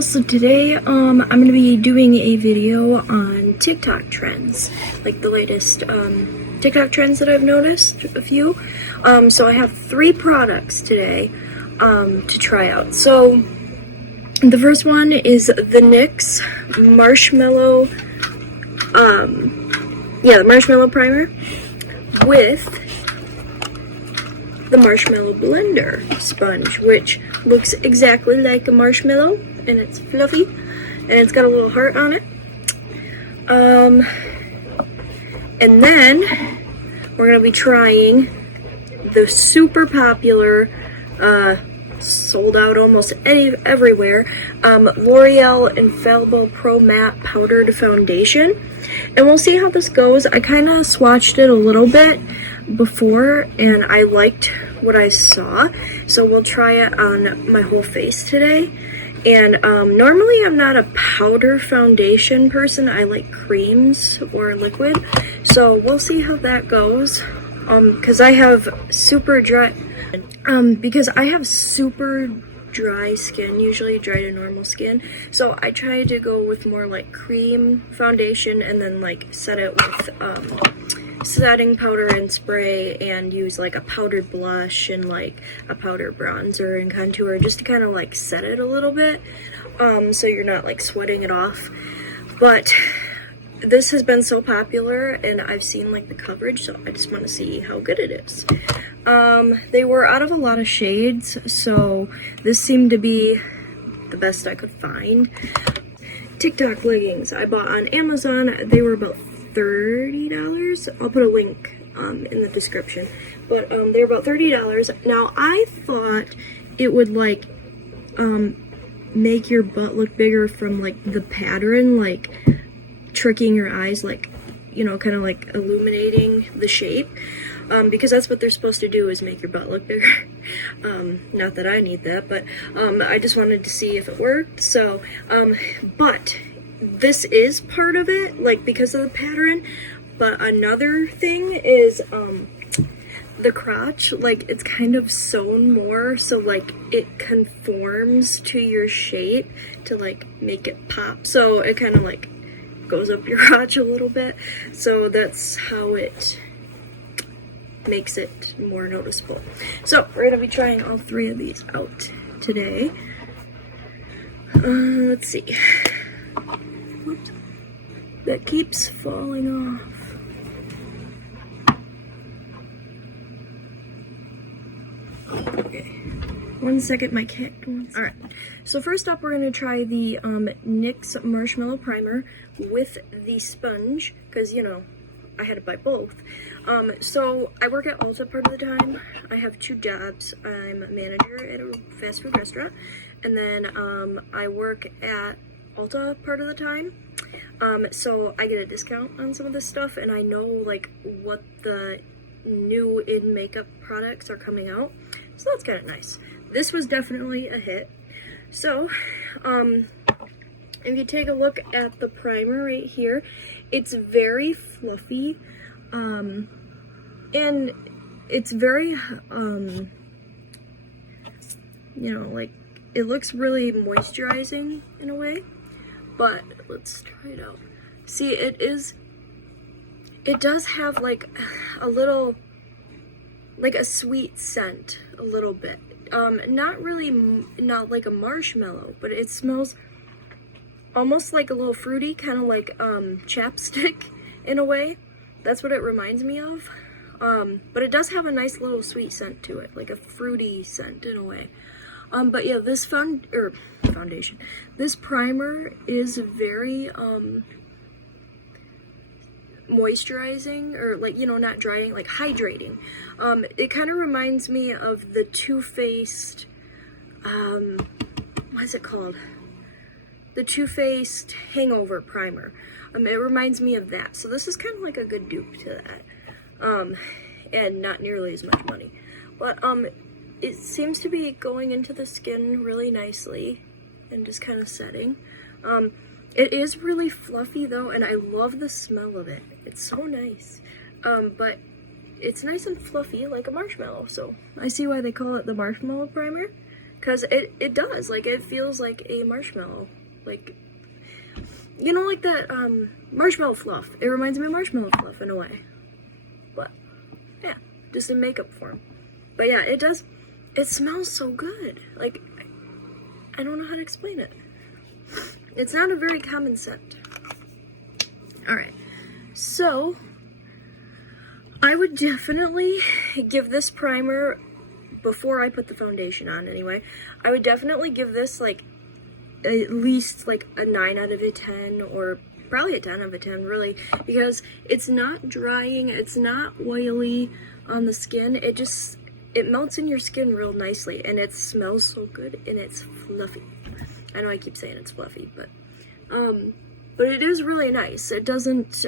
y'all, so today I'm gonna be doing a video on TikTok trends, like the latest TikTok trends that I've noticed, a few. So I have 3 products today to try out. So the first one is the NYX marshmallow, the marshmallow primer with the marshmallow blender sponge, which looks exactly like a marshmallow, and it's fluffy, and it's got a little heart on it. And then we're gonna be trying the super popular, sold out almost everywhere, L'Oreal Infallible Pro Matte Powdered Foundation. And we'll see how this goes. I kind of swatched it a little bit before, and I liked what I saw, so we'll try it on my whole face today. And normally I'm not a powder foundation person. I like creams or liquid, so we'll see how that goes. Because I have super dry skin, usually dry to normal skin, so I try to go with more like cream foundation and then like set it with setting powder and spray, and use like a powdered blush and like a powder bronzer and contour just to kind of like set it a little bit, so you're not like sweating it off. But this has been so popular, and I've seen like the coverage, so I just want to see how good it is. They were out of a lot of shades, so this seemed to be the best I could find. TikTok leggings I bought on Amazon. They were about $30. I'll put a link in the description, but they were about $30. Now I thought it would like make your butt look bigger from like the pattern, like tricking your eyes, like, you know, kind of like illuminating the shape, because that's what they're supposed to do, is make your butt look bigger. Not that I need that, but I just wanted to see if it worked. So but this is part of it, like because of the pattern. But another thing is the crotch, like it's kind of sewn more, so like it conforms to your shape to like make it pop, so it kind of like goes up your crotch a little bit, so that's how it makes it more noticeable. So we're gonna be trying all 3 of these out today. Let's see. Oops. That keeps falling off. Okay, 1 second, my cat. Alright, so first up we're going to try the NYX Marshmallow Primer with the sponge, because, you know, I had to buy both. So I work at Ulta part of the time. I have 2 jobs. I'm a manager at a fast food restaurant, and then I work at Ulta part of the time. So I get a discount on some of this stuff, and I know like what the new in makeup products are coming out, so that's kind of nice. This was definitely a hit. So if you take a look at the primer right here, it's very fluffy, and it's very you know, like it looks really moisturizing in a way. But let's try it out. See, it does have like a little, like a sweet scent, a little bit. Not like a marshmallow, but it smells almost like a little fruity, kind of like chapstick in a way. That's what it reminds me of. But it does have a nice little sweet scent to it, like a fruity scent in a way. But yeah, this foundation, this primer is very moisturizing, or like, you know, not drying, like hydrating. It kind of reminds me of the Too Faced, what is it called? The Too Faced Hangover Primer. It reminds me of that. So this is kind of like a good dupe to that. And not nearly as much money. But it seems to be going into the skin really nicely and just kind of setting. It is really fluffy though, and I love the smell of it. It's so nice. But it's nice and fluffy like a marshmallow, so I see why they call it the marshmallow primer. because it does, like, it feels like a marshmallow, like, you know, like that marshmallow fluff. It reminds me of marshmallow fluff in a way, but yeah, just in makeup form. But yeah, it does, it smells so good. Like, I don't know how to explain it. It's not a very common scent. All right, so I would definitely give this primer, before I put the foundation on anyway, I would definitely give this like at least like a 9 out of a 10, or probably a 10 out of a 10, really, because it's not drying, it's not oily on the skin. It melts in your skin real nicely, and it smells so good, and it's fluffy. I know I keep saying it's fluffy, but it is really nice. It doesn't,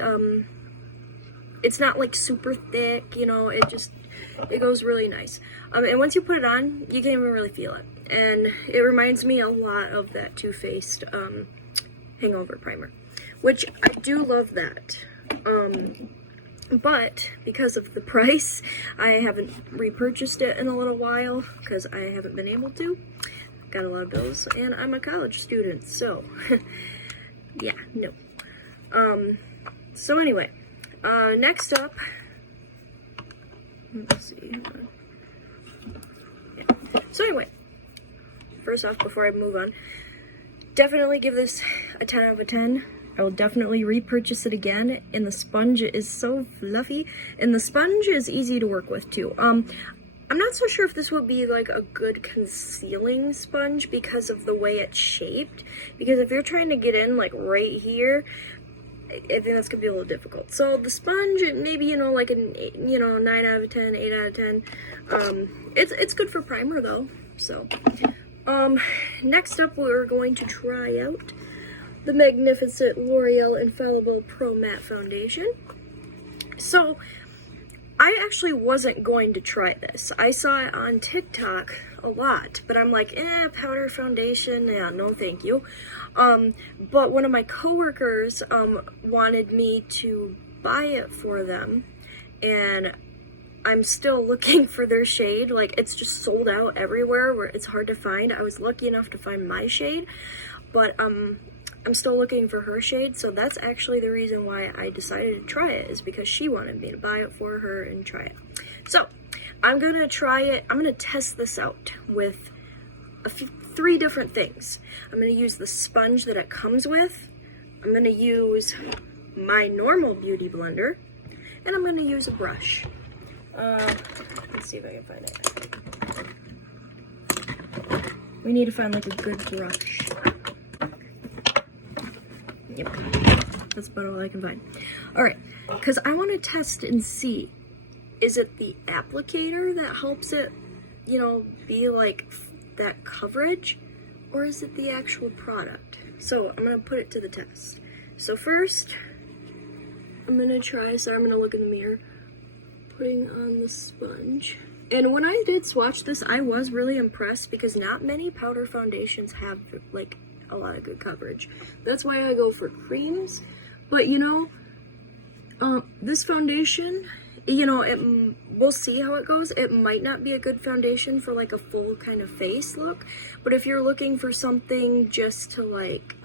it's not like super thick, you know, it goes really nice. And once you put it on, you can't even really feel it. And it reminds me a lot of that Too Faced Hangover Primer, which I do love that. But because of the price, I haven't repurchased it in a little while because I haven't been able to. Got a lot of bills, and I'm a college student, so yeah, no. So anyway, next up, let's see. Yeah. So anyway, first off, before I move on, definitely give this a 10 out of a 10. I will definitely repurchase it again, and the sponge is so fluffy, and the sponge is easy to work with too. I'm not so sure if this would be like a good concealing sponge because of the way it's shaped, because if you're trying to get in like right here, I think that's gonna be a little difficult. So the sponge, maybe, you know, like a 9 out of 10, 8 out of 10. It's good for primer though. So next up, we're going to try out the magnificent L'Oreal Infallible Pro Matte Foundation. So I actually wasn't going to try this. I saw it on TikTok a lot, but I'm like, powder foundation, yeah, no thank you. But one of my coworkers wanted me to buy it for them, and I'm still looking for their shade. Like, it's just sold out everywhere where it's hard to find. I was lucky enough to find my shade, but I'm still looking for her shade, so that's actually the reason why I decided to try it, is because she wanted me to buy it for her and try it. So I'm gonna try it. I'm gonna test this out with three different things. I'm gonna use the sponge that it comes with. I'm gonna use my normal beauty blender, and I'm gonna use a brush. Let's see if I can find it. We need to find like a good brush. Yep, that's about all I can find. All right, because I want to test and see, is it the applicator that helps it, you know, be like that coverage, or is it the actual product? So I'm going to put it to the test. So first, I'm going to try, so I'm going to look in the mirror, putting on the sponge. And when I did swatch this, I was really impressed because not many powder foundations have like a lot of good coverage. That's why I go for creams. But you know, this foundation, you know, we'll see how it goes. It might not be a good foundation for like a full kind of face look, but if you're looking for something just to like,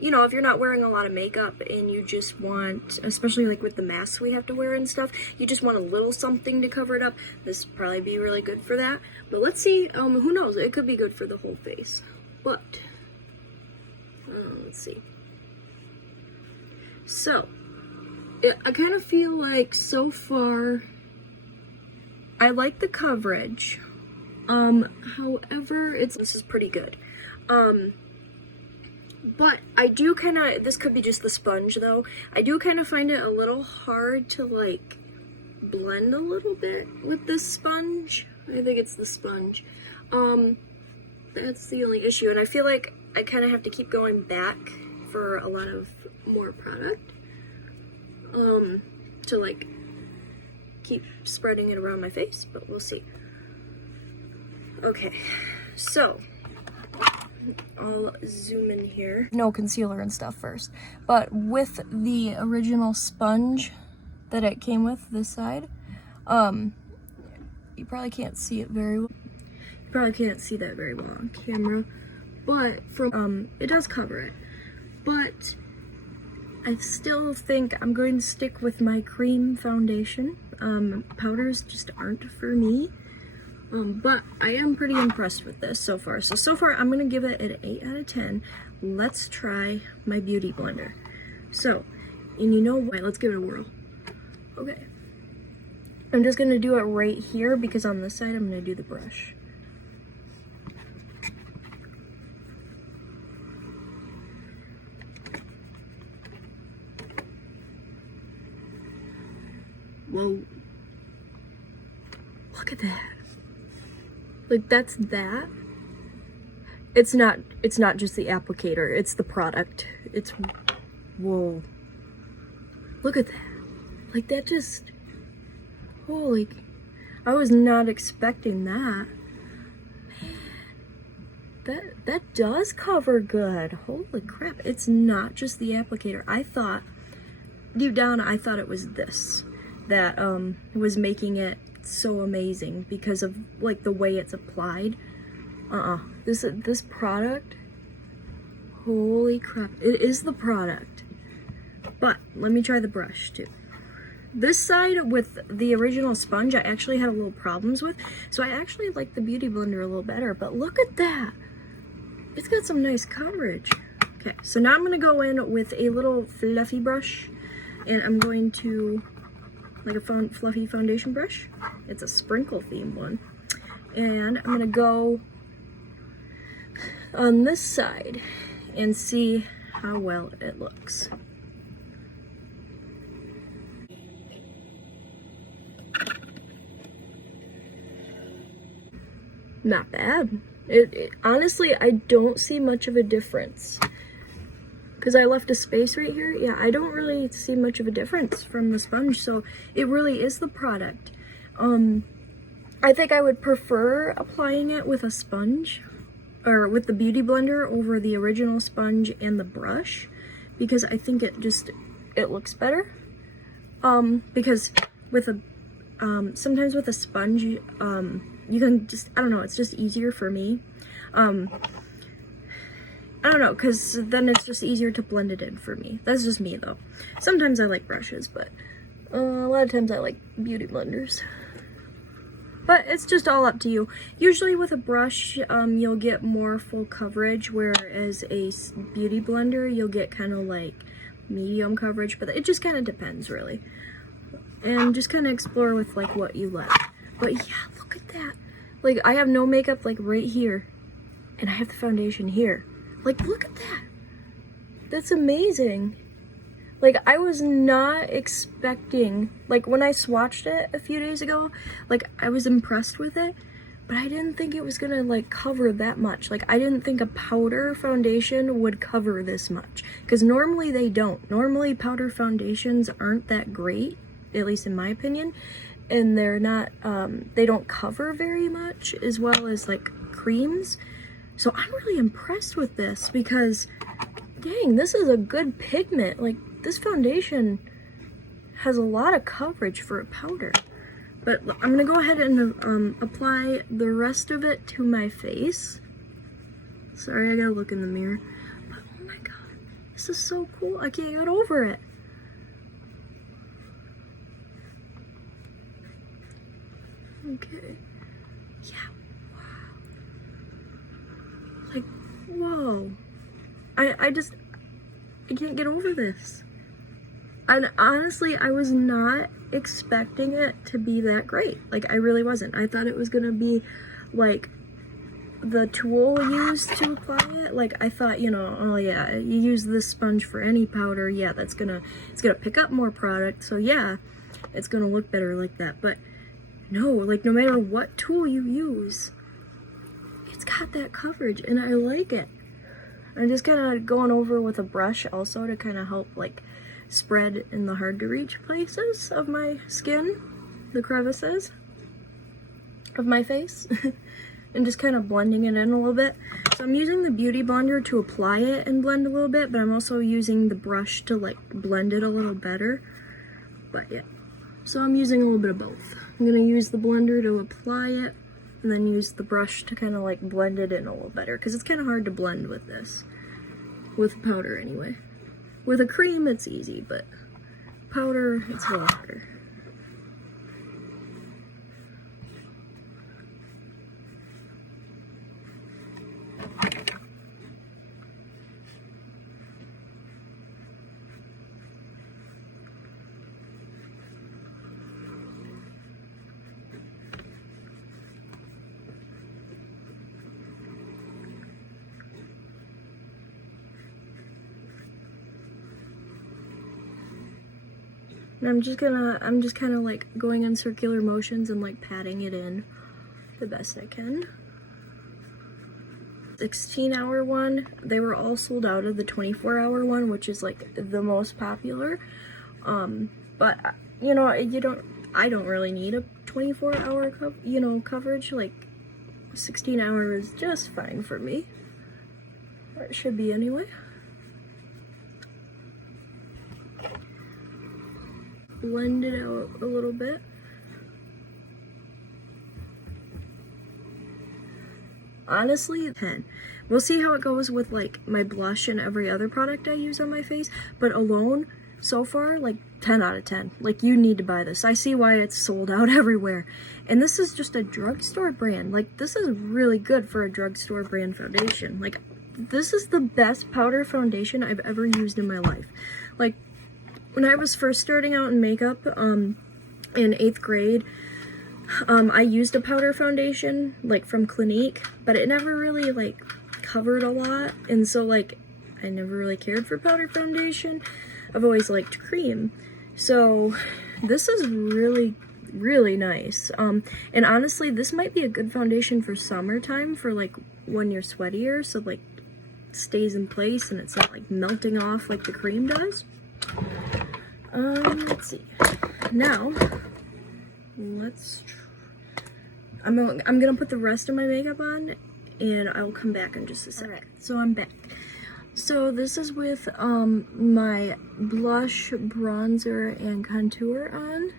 you know, if you're not wearing a lot of makeup and you just want, especially like with the masks we have to wear and stuff, you just want a little something to cover it up, this would probably be really good for that. But let's see, who knows, it could be good for the whole face. But let's see. So I kind of feel like so far I like the coverage. However, this is pretty good. But I do kind of, this could be just the sponge though, I do kind of find it a little hard to like blend a little bit with this sponge. I think it's the sponge. That's the only issue, and I feel like I kind of have to keep going back for a lot of more product to like keep spreading it around my face, but we'll see. Okay, so I'll zoom in here. No concealer and stuff first, but with the original sponge that it came with, this side, you probably can't see it very well. probably can't see that very well on camera, but from it does cover it. But I still think I'm going to stick with my cream foundation. Powders just aren't for me. But I am pretty impressed with this so far. So far I'm gonna give it an 8 out of 10. Let's try my beauty blender. So, and you know what? Let's give it a whirl. Okay. I'm just gonna do it right here because on this side I'm gonna do the brush. Whoa. Look at that. Like, that's that. It's not just the applicator, it's the product. It's, whoa. Look at that. Like, that just, holy, I was not expecting that. Man, that does cover good. Holy crap. It's not just the applicator. I thought, deep down, I thought it was this that was making it so amazing because of like the way it's applied. This product, holy crap, it is the product. But let me try the brush too. This side with the original sponge I actually had a little problems with, so I actually like the beauty blender a little better. But look at that, it's got some nice coverage. Okay, so now I'm gonna go in with a little fluffy brush, and I'm going to, like a fluffy foundation brush. It's a sprinkle themed one. And I'm gonna go on this side and see how well it looks. Not bad. It honestly, I don't see much of a difference. Because I left a space right here, yeah, I don't really see much of a difference from the sponge, so it really is the product. I think I would prefer applying it with a sponge, or with the beauty blender over the original sponge and the brush, because I think it looks better. Because with a, sometimes with a sponge, you can just, I don't know, it's just easier for me. I don't know, because then it's just easier to blend it in for me. That's just me, though. Sometimes I like brushes, but a lot of times I like beauty blenders. But it's just all up to you. Usually with a brush, you'll get more full coverage, whereas a beauty blender, you'll get kind of like medium coverage, but it just kind of depends, really. And just kind of explore with like what you like. But yeah, look at that. Like, I have no makeup like right here, and I have the foundation here. Like, look at that. That's amazing. Like, I was not expecting, like, when I swatched it a few days ago, like, I was impressed with it, but I didn't think it was gonna, like, cover that much. Like, I didn't think a powder foundation would cover this much, because normally they don't. Normally, powder foundations aren't that great, at least in my opinion, and they're not, they don't cover very much, as well as, like, creams. So I'm really impressed with this because, dang, this is a good pigment. Like, this foundation has a lot of coverage for a powder. But I'm gonna go ahead and apply the rest of it to my face. Sorry, I gotta look in the mirror. But oh my god, this is so cool. I can't get over it. Okay. Yeah. Like, whoa. I can't get over this. And honestly, I was not expecting it to be that great. Like, I really wasn't. I thought it was gonna be like the tool used to apply it. Like, I thought, you know, oh yeah, you use this sponge for any powder, yeah, it's gonna pick up more product, so yeah, it's gonna look better like that. But no, like, no matter what tool you use, it's got that coverage, and I like it. I'm just kind of going over with a brush also to kind of help, like, spread in the hard to reach places of my skin, the crevices of my face, and just kind of blending it in a little bit. So I'm using the beauty blender to apply it and blend a little bit, but I'm also using the brush to, like, blend it a little better. But yeah, so I'm using a little bit of both. I'm gonna use the blender to apply it and then use the brush to kind of like blend it in a little better, because it's kind of hard to blend with this, with powder anyway. With a cream it's easy, but powder it's a little harder. And I'm just kind of like going in circular motions and like patting it in the best I can. 16-hour one, they were all sold out of the 24-hour one, which is like the most popular. But you know, I don't really need a 24-hour coverage. Like 16 hours is just fine for me. Or it should be anyway. Blend it out a little bit. Honestly, 10. We'll see how it goes with like my blush and every other product I use on my face, but alone, so far, like 10 out of 10. Like, you need to buy this. I see why it's sold out everywhere. And this is just a drugstore brand. Like, this is really good for a drugstore brand foundation. Like, this is the best powder foundation I've ever used in my life. Like, when I was first starting out in makeup, in 8th grade, I used a powder foundation, like from Clinique, but it never really like covered a lot, and so like I never really cared for powder foundation. I've always liked cream, so this is really, really nice. And honestly, this might be a good foundation for summertime, for like when you're sweatier, so like it stays in place and it's not like melting off like the cream does. Let's see. Now, I'm gonna put the rest of my makeup on, and I'll come back in just a second. Alright, so I'm back. So this is with my blush, bronzer, and contour on,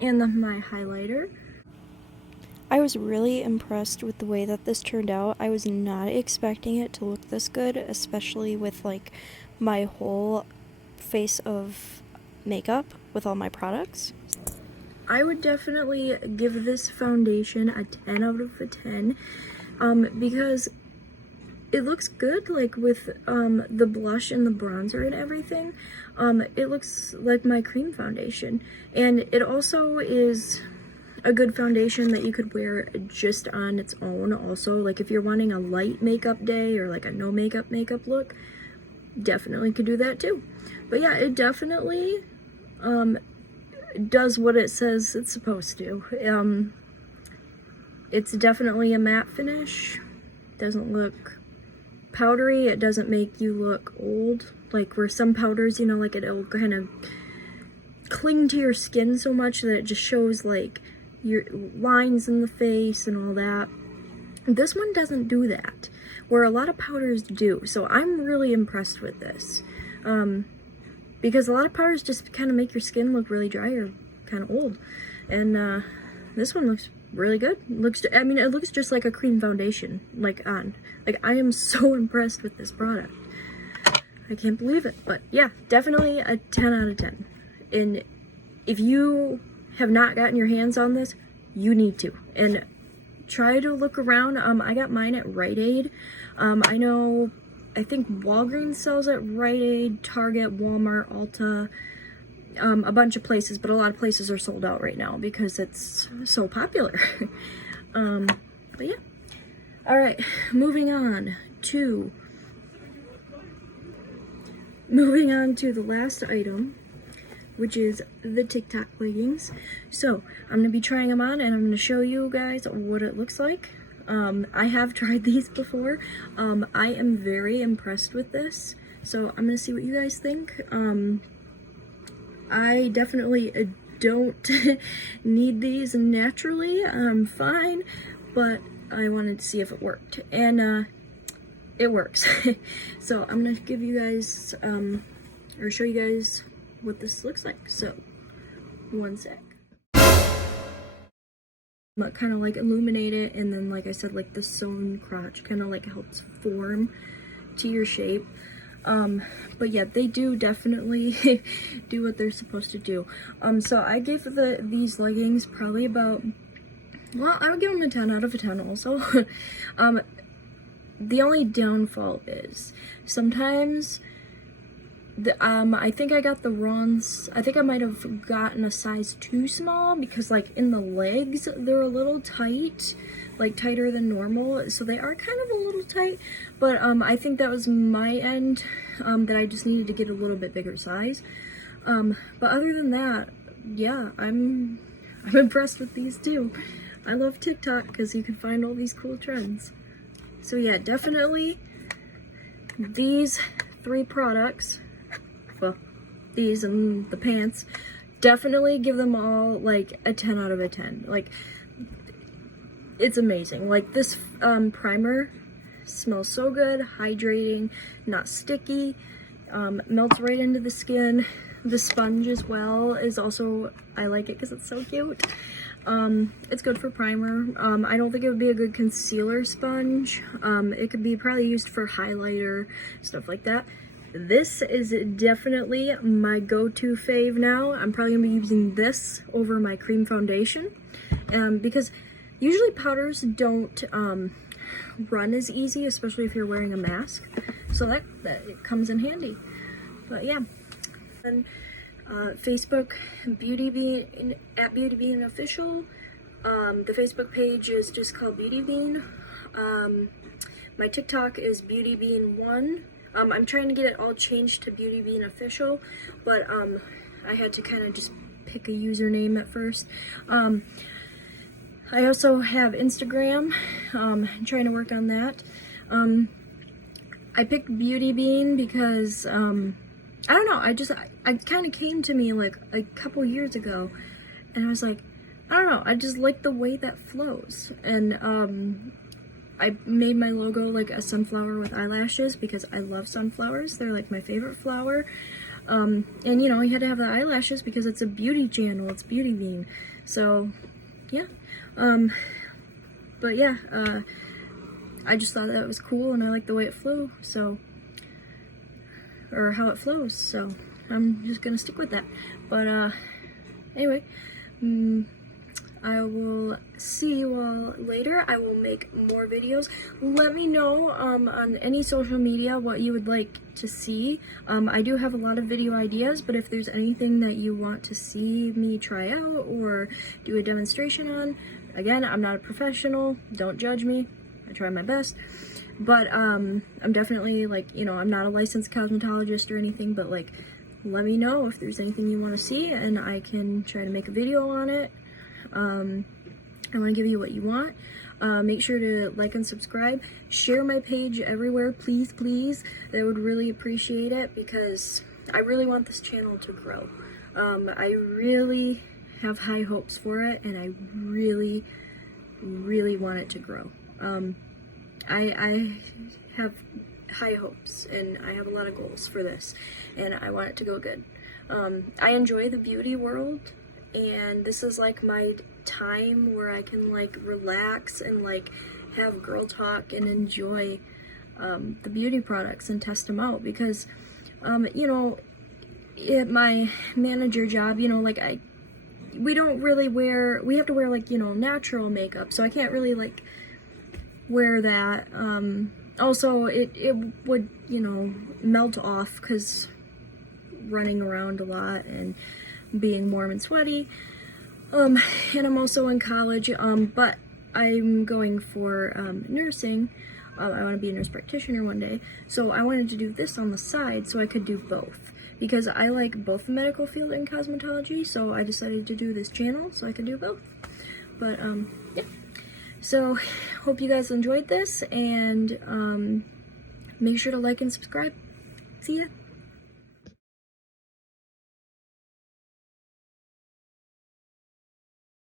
and my highlighter. I was really impressed with the way that this turned out. I was not expecting it to look this good, especially with like my whole face of makeup with all my products. I would definitely give this foundation a 10 out of a 10 because it looks good, like with the blush and the bronzer and everything. It looks like my cream foundation, and it also is a good foundation that you could wear just on its own also. Like if you're wanting a light makeup day or like a no makeup look, definitely could do that too. But yeah, it definitely does what it says it's supposed to. It's definitely a matte finish. Doesn't look powdery. It doesn't make you look old, like where some powders, you know, like it'll kind of cling to your skin so much that it just shows like your lines in the face and all that. This one doesn't do that, where a lot of powders do. So I'm really impressed with this. Because a lot of powders just kind of make your skin look really dry or kind of old. And this one looks really good. I mean, it looks just like a cream foundation, like on. Like, I am so impressed with this product. I can't believe it. But yeah, definitely a 10 out of 10. And if you have not gotten your hands on this, you need to. And try to look around. I got mine at Rite Aid. I think Walgreens sells at Rite Aid, Target, Walmart, Ulta, a bunch of places, but a lot of places are sold out right now because it's so popular. But yeah. Alright, moving on to the last item, which is the TikTok leggings. So, I'm going to be trying them on, and I'm going to show you guys what it looks like. I have tried these before. I am very impressed with this, so I'm gonna see what you guys think. I definitely don't need these naturally. I'm fine, but I wanted to see if it worked, and it works. So I'm gonna give you guys, or show you guys what this looks like. So, one sec. kind of like illuminate it, and then like I said, like the sewn crotch kind of like helps form to your shape. But yeah, they do definitely do what they're supposed to do. So I gave these leggings probably about, well, I would give them a 10 out of a 10 also. The only downfall is sometimes I think I got the wrong, I think I might have gotten a size too small, because like in the legs, they're a little tight, like tighter than normal. So they are kind of a little tight, but I think that was my end, that I just needed to get a little bit bigger size. But other than that, yeah, I'm impressed with these too. I love TikTok because you can find all these cool trends. So yeah, definitely these 3 products, well, these and the pants, definitely give them all like a 10 out of a 10. Like, it's amazing. Like this primer smells so good, hydrating, not sticky, melts right into the skin. The sponge as well is also, I like it because it's so cute. It's good for primer. I don't think it would be a good concealer sponge. It could be probably used for highlighter, stuff like that. This is definitely my go-to fave now. I'm probably gonna be using this over my cream foundation, because usually powders don't run as easy, especially if you're wearing a mask. So that it comes in handy. But yeah. And Facebook, Beauty Bean, at Beauty Bean Official. The Facebook page is just called Beauty Bean. My TikTok is Beauty Bean 1. I'm trying to get it all changed to Beauty Bean Official, but I had to kind of just pick a username at first. I also have Instagram. I'm trying to work on that. I picked Beauty Bean because I don't know, I kind of came to me like a couple years ago, and I was like, I don't know, I just like the way that flows. And I made my logo like a sunflower with eyelashes because I love sunflowers. They're like my favorite flower. And you know, you had to have the eyelashes because it's a beauty channel, it's Beauty Bean. So yeah. But yeah, I just thought that was cool, and I like the way it flew, so, or how it flows, so I'm just gonna stick with that. But anyway, I will see you all later. I will make more videos. Let me know on any social media what you would like to see. I do have a lot of video ideas, but if there's anything that you want to see me try out or do a demonstration on, again, I'm not a professional, don't judge me, I try my best. But I'm definitely, like, you know, I'm not a licensed cosmetologist or anything, but like, let me know if there's anything you want to see and I can try to make a video on it. I want to give you what you want. Make sure to like and subscribe. Share my page everywhere, please, please. I would really appreciate it because I really want this channel to grow. I really have high hopes for it, and I really, really want it to grow. I have high hopes, and I have a lot of goals for this, and I want it to go good. I enjoy the beauty world, and this is like my time where I can like relax and like have girl talk and enjoy the beauty products and test them out, because you know, at my manager job, you know, like we don't really wear, we have to wear like, you know, natural makeup, so I can't really like wear that. Also it would, you know, melt off because running around a lot and being warm and sweaty. And I'm also in college, but I'm going for nursing. I want to be a nurse practitioner one day, so I wanted to do this on the side so I could do both, because I like both the medical field and cosmetology, so I decided to do this channel so I could do both. But yeah, so hope you guys enjoyed this, and make sure to like and subscribe. See ya.